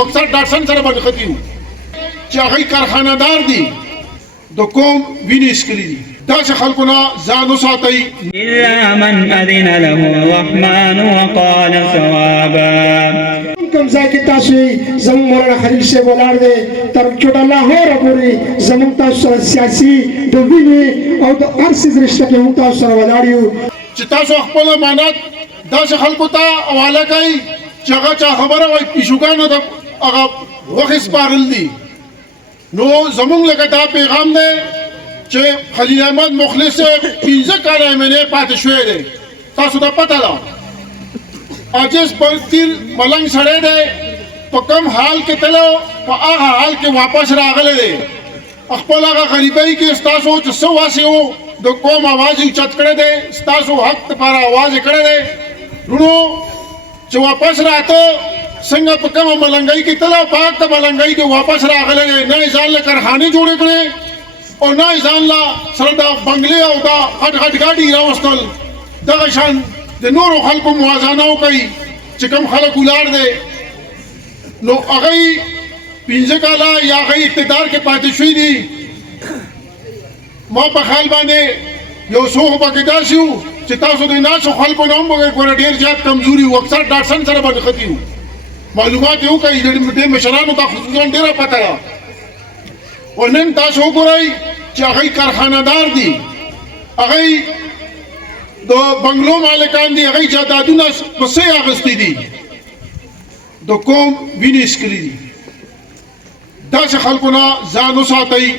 اکثر ډاټسن سره باندې ختیو چې هغه کارخانه‌دار دي د کوم وینې اسکلي دي داسې خلکو نه ځان وساتئ. إلا من أذن له الرحمن وقال صوابا. کوم ځای کې تاسو زموږ مولانا خلیل صاحب ولاړ دی تر چوټه لاهوره پورې زموږ تاسو سره سیاسي د وینې او د هر څیز رشته کې موږ تاسو سره ولاړ یو چې تاسو خپل امانت داسې خلکو ته حواله کوئ چې هغه چا خبره وایي پیشوګانو د هغه غوښې سپارل دي. نو زموږ لکه دا پیغام دی چې خلیل احمد مخلص 15 کاله MNA پاتې شوی دی. تاسو ته پته ده عاجز پیر ملنګ سړی دی په کوم حال کې تلو په هغه حال کې واپس راغلی دی. خپل هغه غریبۍ کې ستاسو چې څه واسې و د قوم اواز یې اوچت کړی دی ستاسو حق دپاره اواز یې کړی دی. وروڼو چې واپس راته څنګه په کومه ملنګۍ کې تلو په هغه ملنګۍ کې واپس راغلی دی. نه یې ځان له کارخانې جوړې کړې او نه یې ځان له سره دا بنګلې او دا غټ غټ ګاډي راوستل. دغه شان د نورو خلکو موازنه وکړي چې کوم خلک ولاړ دی نو هغه 15 کاله یا هغه اقتدار کې پاتې شوي دي. ما په خیال باندې یو څو خو پکې داسې وو چې تاسو د ناسو خلکو نه هم وګورئ ډېر زیات کمزوري وو اکثر ډاټسن سره باندې ختي وو. معلومات یې وکړئ د مشرانو ته خصوصا ډېره پته ده. او نن تاسو وګورئ چې هغوی کارخانه‌دار دي هغوی د بنګلو مالکان دي هغوی جایدادونه په څه اخیستي دي د کوم وینې اسکلي دي. داسې خلکو نه ځان وساتئ.